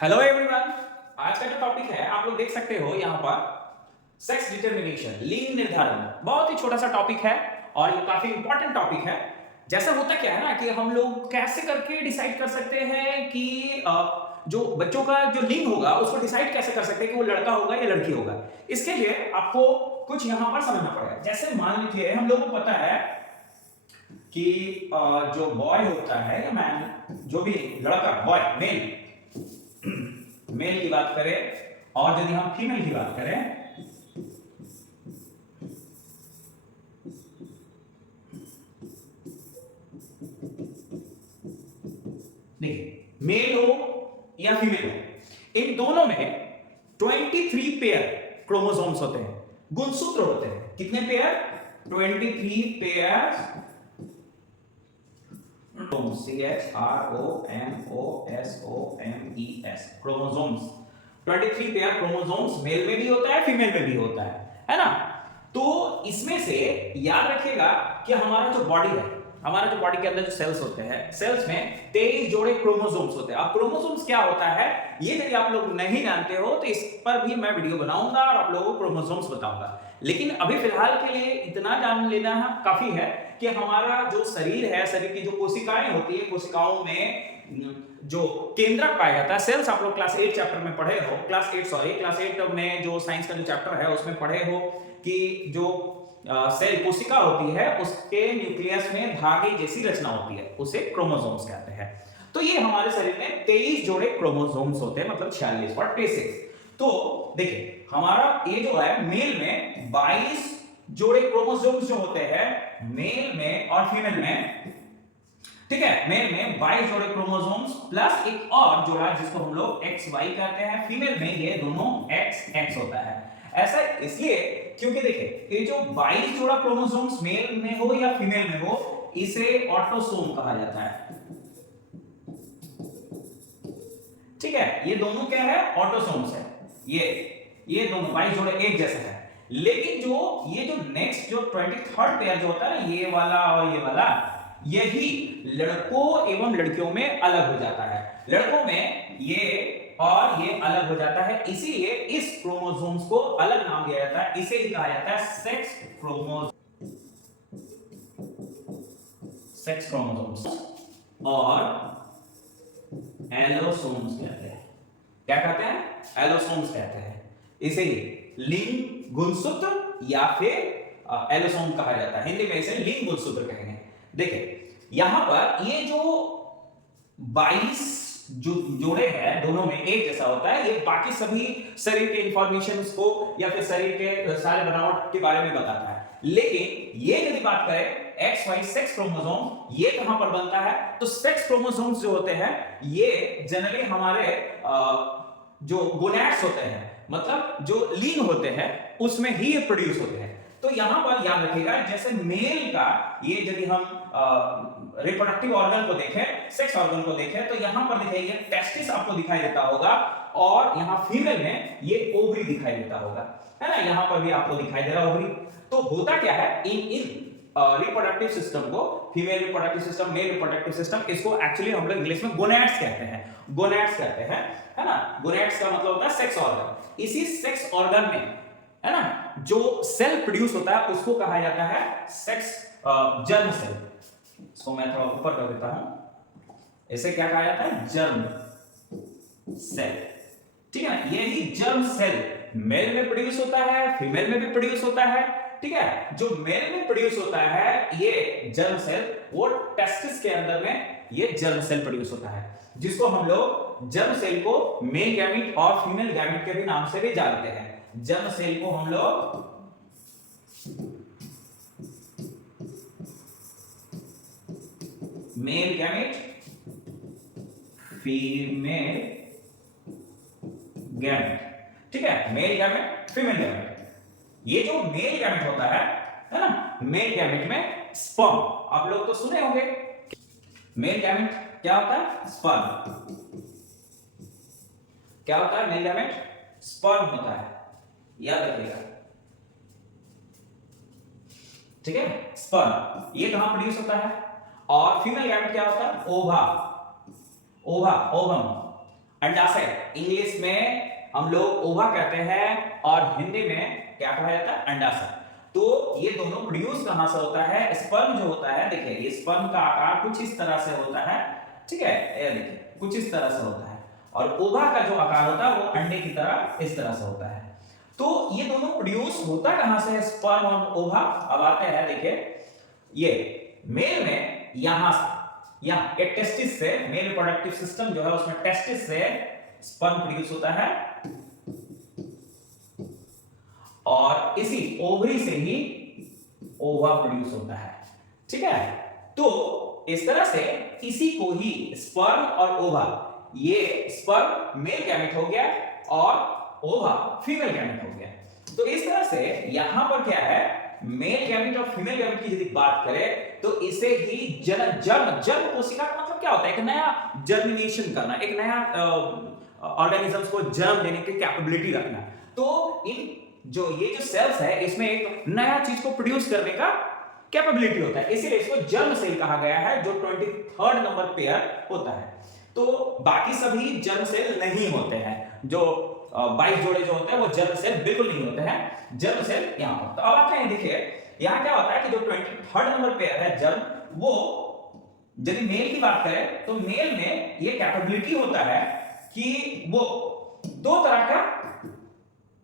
Hello everyone. आज का जो टॉपिक है आप लोग देख सकते हो यहाँ पर सेक्स डिटरमिनेशन, लिंग निर्धारण। बहुत ही छोटा सा टॉपिक है और ये काफी इंपॉर्टेंट टॉपिक है। जैसा होता क्या है ना कि हम लोग कैसे करके डिसाइड कर सकते हैं कि जो बच्चों का जो लिंग होगा उसको डिसाइड कैसे कर सकते हैं कि वो लड़का होगा या लड़की होगा। इसके लिए आपको कुछ यहाँ पर समझना पड़ेगा। जैसे मान लीजिए हम लोगों को पता है कि जो बॉय होता है या मैन, जो भी लड़का, बॉय, मेल की बात करें और यदि हम फीमेल की बात करें, देखिए मेल हो या फीमेल हो, इन दोनों में 23 पेयर क्रोमोसोम्स होते हैं, गुणसूत्र होते हैं। कितने pair? 23 pair chromosomes. 23 pair chromosomes male में भी होता है, फीमेल में भी होता है ना। तो इसमें से याद रखिएगा कि हमारा जो बॉडी है, हमारा जो बॉडी के अंदर जो सेल्स होते हैं, सेल्स में 23 जोड़े क्रोमोसोम्स होते हैं। अब क्रोमोसोम्स क्या होता है ये यदि आप लोग नहीं जानते हो तो इस पर भी मैं वीडियो बनाऊंगा और आप लोगों को क्रोमोसोम्स बताऊंगा। लेकिन अभी फिलहाल के लिए इतना जान लेना काफी है कि हमारा जो शरीर है, शरीर की जो कोशिकाएं होती है, कोशिकाओं में जो केंद्रक पाया जाता है, सेल्स आप लोग क्लास 8 चैप्टर में पढ़े हो, क्लास 8 में जो साइंस का जो चैप्टर है उसमें पढ़े हो कि जो सेल कोशिका होती है उसके न्यूक्लियस में धागे जैसी रचना होती है, उसे क्रोमोसोम्स कहते हैं। तो ये हमारे शरीर में 23 जोड़े क्रोमोसोम्स होते हैं, मतलब 46 और 23। तो देखिए हमारा ये जो है मेल में 22 जोड़े क्रोमोसोम्स जो होते हैं मेल में और फीमेल में, ठीक है। मेल में 22 जोड़े क्रोमोसोम्स प्लस एक और जोड़ा जिसको हम लोग XY कहते हैं। फीमेल में ये दोनों XX होता है। ऐसा इसलिए क्योंकि देखिए ये जो 22 जोड़ा क्रोमोसोम्स मेल में हो या फीमेल में हो, इसे ऑटोसोम कहा जाता है, ठीक है। ये दोनों क्या है? ऑटोसोम्स है। ये दोनों 22 जोड़े एक जैसे हैं। लेकिन जो ये जो नेक्स्ट जो 23rd पेयर जो होता है ना, ये वाला और ये वाला, यही लड़कों एवं लड़कियों में अलग हो जाता है। लड़कों में ये और ये अलग हो जाता है, इसीलिए इस क्रोमोसोम्स को अलग नाम दिया जाता है। इसे ही कहा जाता है सेक्स क्रोमोसोम्स और एलोसोम्स कहते हैं। क्या कहते हैं? एलोसोम्स कहते हैं। इसे ही लिंग गुणसूत्र या फिर एलोसोम कहा जाता है। हिंदी में इसे लिंग गुणसूत्र कहेंगे। देखिए यहां पर ये जो 22 जो जोड़े हैं दोनों में एक जैसा होता है, ये बाकी सभी शरीर के इंफॉर्मेशन को या फिर शरीर के सारे बनावट के बारे में बताता है। लेकिन ये यदि बात करें XY सेक्स क्रोमोसोम, ये कहां पर बनता है? तो सेक्स क्रोमोसोम्स जो होते हैं ये जनरली हमारे जो गोनैड्स होते हैं, मतलब जो लिंग होते हैं, उसमें ही ये प्रोड्यूस होते हैं। तो यहां पर याद रखिएगा, जैसे मेल का ये यदि हम रिप्रोडक्टिव ऑर्गन को देखें, सेक्स ऑर्गन को देखें, तो यहां पर देखिए ये टेस्टिस आपको दिखाई देता होगा और यहां फीमेल में ये ओवरी दिखाई देता होगा, है ना। यहां पर भी आपको दिखाई दे रहा ओवरी। तो होता क्या है इन रिप्रोडक्टिव सिस्टम को, female reproductive system, male reproductive system, इसको एक्चुअली हम लोग इंग्लिश में गोनैड्स कहते हैं। गोनैड्स कहते हैं, है ना। गोनैड्स का मतलब होता है सेक्स ऑर्गन। इसी सेक्स ऑर्गन में, है ना, जो सेल प्रोड्यूस होता है उसको कहा जाता है सेक्स जर्म सेल। इसको मैं थोड़ा ऊपर कर देता हूं। इसे क्या कहा जाता है? जर्म सेल, ठीक है। यही जर्म सेल मेल में प्रोड्यूस होता है, फीमेल में भी प्रोड्यूस होता है, ठीक है। जो मेल में प्रोड्यूस होता है ये जर्म सेल, वो टेस्टिस के अंदर में ये जर्म सेल प्रोड्यूस होता है, जिसको हम लोग जर्म सेल को मेल गैमीट और फीमेल गैमीट के भी नाम से भी जानते हैं। जर्म सेल को हम लोग मेल गैमेट, फीमेल गैमेट, ठीक है। Male gamete, female gamete. ये जो मेल गैमेट होता है ना, मेल गैमेट में स्पर्म, आप लोग तो सुने होंगे। मेल गैमेट क्या होता है? स्पर्म। क्या होता है मेल गैमेट? स्पर्म होता है, याद रखिएगा, ठीक है। स्पर्म ये कहां प्रोड्यूस होता है? और फीमेल गैमेट क्या होता है? ओवा, ओवा, ओवम। अंडाशय इंग्लिश में हम लोग ओवा कहते हैं और हिंदी में क्या कहा जाता है, अंडाशय। तो ये दोनों प्रोड्यूस कहां से होता है, स्पर्म जो होता है, देखिए ये स्पर्म का आकार कुछ इस तरह से होता है, ठीक है, ये देखिए कुछ इस तरह से होता है, और ओवा का जो आकार होता है वो अंडे की तरह इस तरह से होता है। तो ये दोनों प्रोड्यूस होता कहां से है, स्पर्म और ओवा। अब आते हैं, देखिए ये मेल में यहां से, यहाँ एक टेस्टिस से, मेल रिप्रोडक्टिव सिस्टम जो है उसमें टेस्टिस से स्पर्म प्रोड्यूस होता है और इसी ओवरी से ही ओवा प्रोड्यूस होता है, ठीक है। तो इस तरह से इसी को ही स्पर्म और ओवा, ये स्पर्म मेल गैमेट हो गया और ओवा फीमेल गैमेट हो गया। तो इस तरह से यहां पर क्या है, मेल गैमेट और फीमेल गैमेट की यदि बात करें तो इसे ही जन्म कोशिका का मतलब क्या होता है, एक नया जर्मिनेशन करना, एक नया ऑर्गेनिजम्स को जन्म देने की कैपेबिलिटी रखना। तो इन जो ये जो सेल्स है इसमें एक नया चीज को प्रोड्यूस करने का कैपेबिलिटी होता है, इसीलिए इसको जर्म सेल कहा गया है, जो 23rd नंबर पेयर होता है। तो बाकी सभी जर्म सेल नहीं होते हैं, जो 22 जोड़े जो होते हैं वो जर्म सेल बिल्कुल नहीं होते हैं, जर्म सेल यहां पर। तो अब आते हैं, देखिए यहां क्या होता है कि जो 23rd नंबर पेयर है जर्म, वो यदि मेल की बात करें तो मेल में ये कैपेबिलिटी होता है कि वो दो तरह का,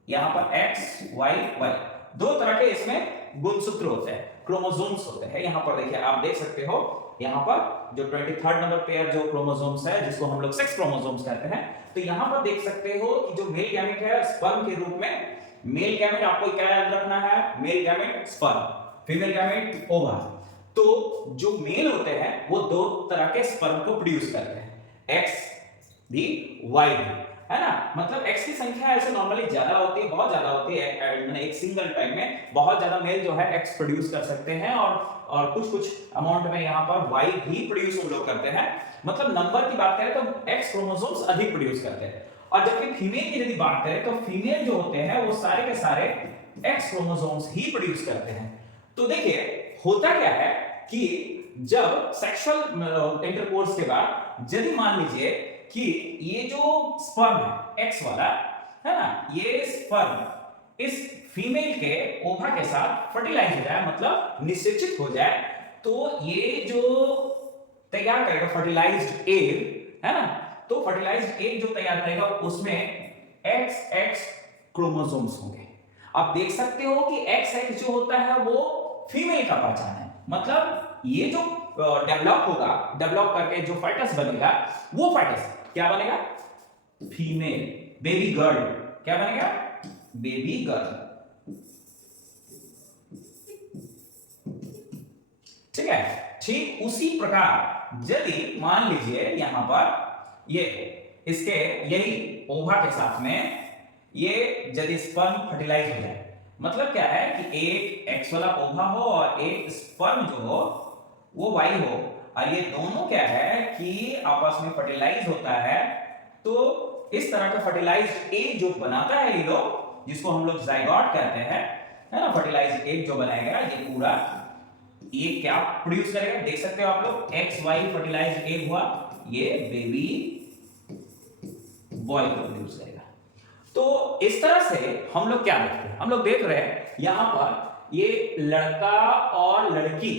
यहां पर एक्स वाई वाई दो तरह के इसमें गुणसूत्र होते हैं, क्रोमोसोम्स होते हैं। यहां पर देखिए, आप देख सकते हो यहां पर जो 23rd नंबर पेयर जो क्रोमोसोम्स है, जिसको हम लोग सेक्स क्रोमोसोम्स कहते हैं, तो यहां पर देख सकते हो कि जो मेल गैमेट है स्पर्म के रूप में, मेल गैमेट आपको क्या याद रखना है, male gamete sperm, female gamete ओवा। तो जो मेल होते हैं वो दो तरह के स्पर्म को प्रोड्यूस करते हैं, एक्स भी वाई भी, है ना। मतलब एक्स की संख्या ऐसे नॉर्मली ज्यादा होती है, बहुत ज्यादा होती है, मैंने एक सिंगल टाइम में बहुत ज्यादा मेल जो है एक्स प्रोड्यूस कर सकते हैं, और कुछ अमाउंट में यहाँ पर वाई भी प्रोड्यूस हम लोग करते हैं। मतलब नंबर की बात करें तो एक्स क्रोमोसोम्स अधिक प्रोड्यूस करते हैं, और जबकि फीमेल की यदि बात करें तो फीमेल जो होते हैं वो सारे के सारे एक्स क्रोमोसोम्स ही प्रोड्यूस करते हैं। तो देखिए होता क्या है कि जब सेक्सुअल इंटरकोर्स के बाद यदि मान लीजिए कि ये जो स्पर्म है एक्स वाला, है ना, ये स्पर्म इस फीमेल के ओवा के साथ फर्टिलाइज हो जाए, मतलब निषेचित हो जाए, तो ये जो तैयार करेगा फर्टिलाइज्ड एग, है ना, तो फर्टिलाइज्ड एग जो तैयार करेगा उसमें XX क्रोमोसोम्स होंगे। आप देख सकते हो कि XX जो होता है वो फीमेल का पहचान है, मतलब ये जो डेवलप होगा, डेवलप करके जो फाइटस बनेगा, वो फाइटस क्या बनेगा, फीमेल बेबी गर्ल, क्या बनेगा, बेबी गर्ल, ठीक है। ठीक उसी प्रकार यदि मान लीजिए यहां पर ये इसके यही ओवा के साथ में ये यदि स्पर्म फर्टिलाइज हो जाए, मतलब क्या है कि एक एक्स वाला ओवा हो और एक स्पर्म जो हो वो वाई हो, और ये दोनों क्या है कि आपस में फर्टिलाइज होता है। तो इस तरह का फर्टिलाइज्ड एग जो बनाता है ये लोग, जिसको हम लोग जाइगोट कहते हैं, है ना, फर्टिलाइज्ड एग जो बनाएगा, ये पूरा ये क्या प्रोड्यूस करेगा, देख सकते हो आप लोग, एक्स वाई फर्टिलाइज्ड एग हुआ, ये बेबी बॉय को प्रोड्यूस करेगा। तो इस तरह से हम लोग क्या देखते हैं, हम लोग देख रहे हैं यहां पर ये लड़का और लड़की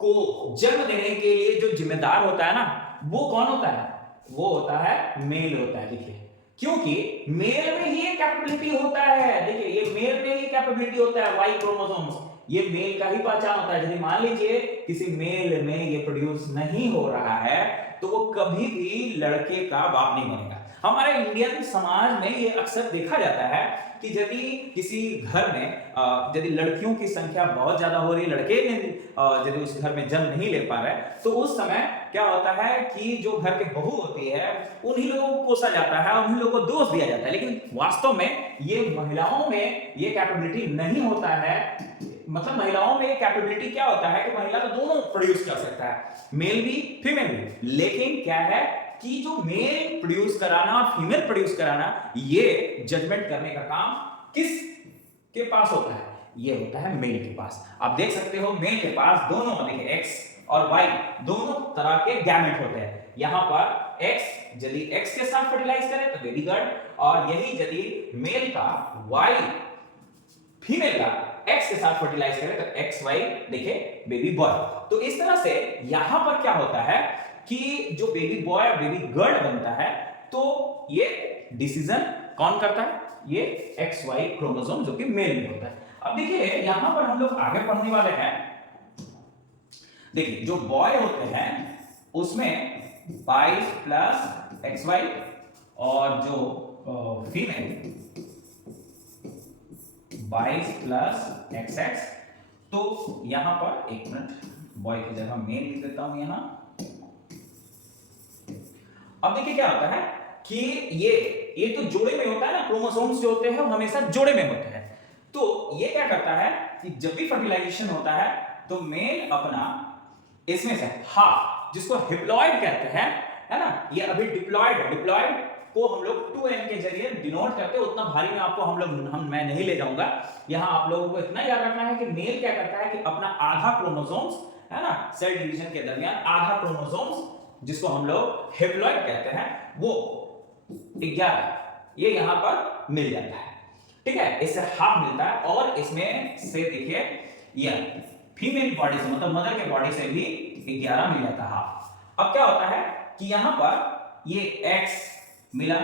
को जन्म देने के लिए जो जिम्मेदार होता है ना, वो कौन होता है, वो होता है मेल होता है। देखिए क्योंकि मेल में ही कैपेबिलिटी होता है, देखिए ये मेल में ही कैपेबिलिटी होता है, वाई क्रोमोसोम्स ये मेल का ही पहचान होता है। यदि मान लीजिए किसी मेल में ये प्रोड्यूस नहीं हो रहा है तो वो कभी भी लड़के का बाप नहीं बनेगा। हमारे इंडियन समाज में ये अक्सर देखा जाता है कि यदि किसी घर में यदि लड़कियों की संख्या बहुत ज्यादा हो रही है, लड़के यदि उस घर में जन्म नहीं ले पा रहे, तो उस समय क्या होता है कि जो घर की बहू होती है उन्हीं लोगों को कोसा जाता है, उन्हीं लोगों को दोष दिया जाता है। लेकिन वास्तव में ये महिलाओं में ये कैपेबिलिटी नहीं होता है। मतलब महिलाओं में कैपेबिलिटी क्या होता है कि महिला तो दोनों प्रोड्यूस कर सकता है, मेल भी फीमेल भी। लेकिन क्या है कि जो मेल प्रोड्यूस कराना और फीमेल प्रोड्यूस कराना, ये जजमेंट करने का काम किस के पास होता है, ये होता है मेल के पास। आप देख सकते हो मेल के पास दोनों, देखिए एक्स और वाई दोनों तरह के गैमेट होते हैं। यहां पर एक्स यदि एक्स के साथ फर्टिलाइज करे तो बेबी गर्ल, और यही यदि मेल का वाई फीमेल का एक्स के साथ फर्टिलाइज करे तो एक्स वाई देखिए बेबी बॉय। तो इस तरह से यहां पर क्या होता है कि जो बेबी बॉय और बेबी गर्ल बनता है तो ये डिसीजन कौन करता है, ये एक्स वाई क्रोमोसोम जो कि मेल में होता है। अब देखिए यहां पर हम लोग आगे पढ़ने वाले हैं, देखिए जो बॉय होते हैं उसमें 22 प्लस एक्स वाई, और जो फीमेल 22 प्लस एक्स एक्स। तो यहां पर एक मिनट, बॉय की जगह मेल लिख देता हूं यहां। अब देखिए क्या होता है कि ये तो जोड़े में होता है ना, क्रोमोसोम्स जो होते हैं वो हमेशा जोड़े में होते हैं। तो ये क्या करता है कि जब भी फर्टिलाइजेशन होता है तो मेल अपना इसमें से हाफ, जिसको हिप्लॉइड कहते हैं, है ना, ये अभी डिप्लॉइड है, डिप्लॉइड को हम लोग 2n के जरिए डिनोट करते हैं। उतना भारी में आपको मैं नहीं ले जाऊंगा, यहां आप लोगों को इतना याद रखना है कि मेल क्या करता है कि अपना आधा क्रोमोसोम्स, है ना, सेल डिवीजन के दरमियान आधा क्रोमोसोम्स जिसको हम लोग हेप्लॉइड कहते हैं वो 11 ये यहां पर मिल जाता है, ठीक है, इससे हाफ मिलता है। और इसमें से देखिए ये फीमेल बॉडी से मतलब मदर के बॉडी से भी 11 मिल जाता है हाफ। अब क्या होता है कि यहां पर ये x मिला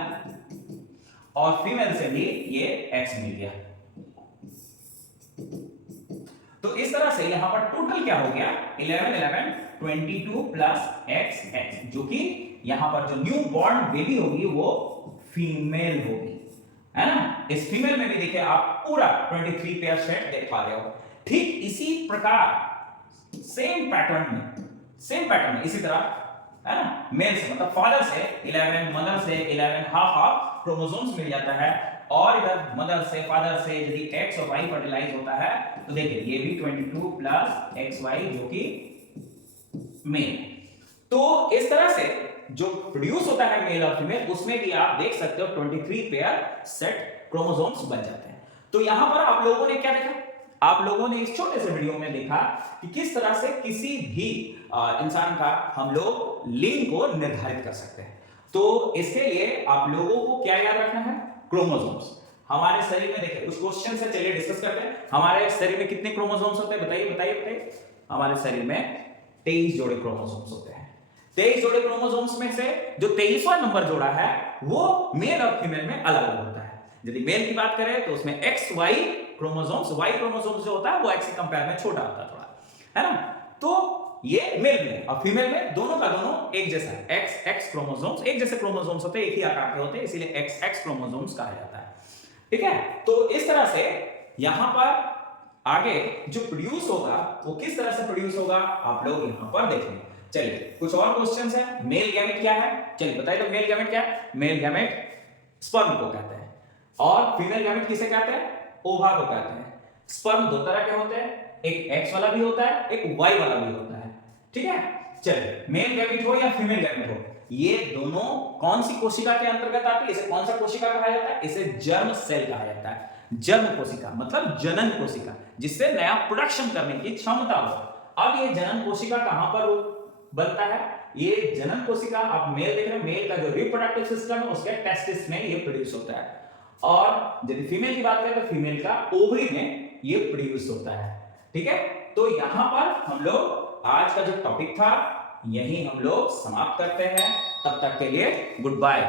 और फीमेल से भी ये x मिल गया। तो इस तरह से यहां पर टोटल क्या हो गया 11 11 22 प्लस एक्स एक्स, जो कि यहां पर जो न्यू बॉर्न बेबी होगी वो फीमेल होगी, है ना। इस फीमेल में भी देखिए आप पूरा 23 पेयर सेट देख पा रहे हो। ठीक इसी प्रकार सेम पैटर्न में इसी तरह, है ना, मेल से मतलब फादर से 11 मदर से 11 हाफ हाफ क्रोमोसोम्स मिल जाता है। और इधर मदर से फादर से यदि एक्स और वाई फर्टिलाइज होता है तो देखिए ये भी 22 प्लस एक्स वाई जो कि मेल। तो इस तरह से जो प्रोड्यूस होता है मेल और फीमेल उसमें भी आप देख सकते हो 23 पेयर सेट क्रोमोसोम्स बन जाते हैं। तो यहां पर आप लोगों ने क्या देखा, आप लोगों ने इस छोटे से वीडियो में देखा कि किस तरह से किसी भी इंसान का हम लोग लिंग को निर्धारित कर सकते हैं। तो इसके लिए आप लोगों को क्या याद रखना है, क्रोमोसोम्स। हमारे शरीर में देखिए उस क्वेश्चन से चलिए डिस्कस करते हैं। हमारे शरीर में कितने क्रोमोसोम्स होते हैं बताइए बताइए बताइए। हमारे शरीर में 23 जोड़े क्रोमोसोम्स होते हैं। 23 जोड़े क्रोमोसोम्स में से जो 23वां नंबर जोड़ा है वो मेल और फीमेल में अलग अलग होता है। यदि मेल की बात करें तो उसमें X Y chromosomes, Y chromosomes जो होता है वो एक्स के कंपेयर में छोटा होता है थोड़ा, है ना। तो ये मेल में और फीमेल में दोनों का दोनों एक जैसा एक्स एक्स क्रोमोसोम्स, एक जैसे क्रोमोसोम्स होते हैं, एक ही आकार के होते हैं, इसीलिए एक्स एक्स क्रोमोसोम्स कहा जाता है, ठीक है। तो इस तरह से यहां पर आगे जो प्रोड्यूस होगा वो किस तरह से प्रोड्यूस होगा आप लोग यहां पर देखेंगे। चलिए कुछ और क्वेश्चंस है। मेल गैमेट क्या है, चलिए बताइए तो मेल गैमेट क्या है। मेल गैमेट स्पर्म को कहते हैं और फीमेल गैमेट किसे कहते हैं, ओवा को कहते हैं। स्पर्म दो तरह के होते हैं, एक एक्स वाला भी होता है, एक वाई वाला भी होता है, ठीक है। चलिए मेल गैमेट हो या फीमेल गैमेट हो, ये दोनों कौन सी कोशिका के अंतर्गत आती है, इसे कौन सा कोशिका कहा जाता है, इसे जर्म सेल कहा जाता है। जर्म कोशिका मतलब जनन कोशिका, जिससे नया प्रोडक्शन करने की क्षमता हो। अब ये जनन कोशिका कहां पर बनता है, ये जनन कोशिका आप मेल देख रहे हैं, मेल का जो रिप्रोडक्टिव सिस्टम है उसके टेस्टिस में ये प्रोड्यूस होता है। और यदि फीमेल की बात करें तो फीमेल का ओवरी में ये प्रोड्यूस होता है, ठीक है। तो यहां पर हम लोग आज का जो टॉपिक था यही हम लोग समाप्त करते हैं। तब तक के लिए गुड बाय।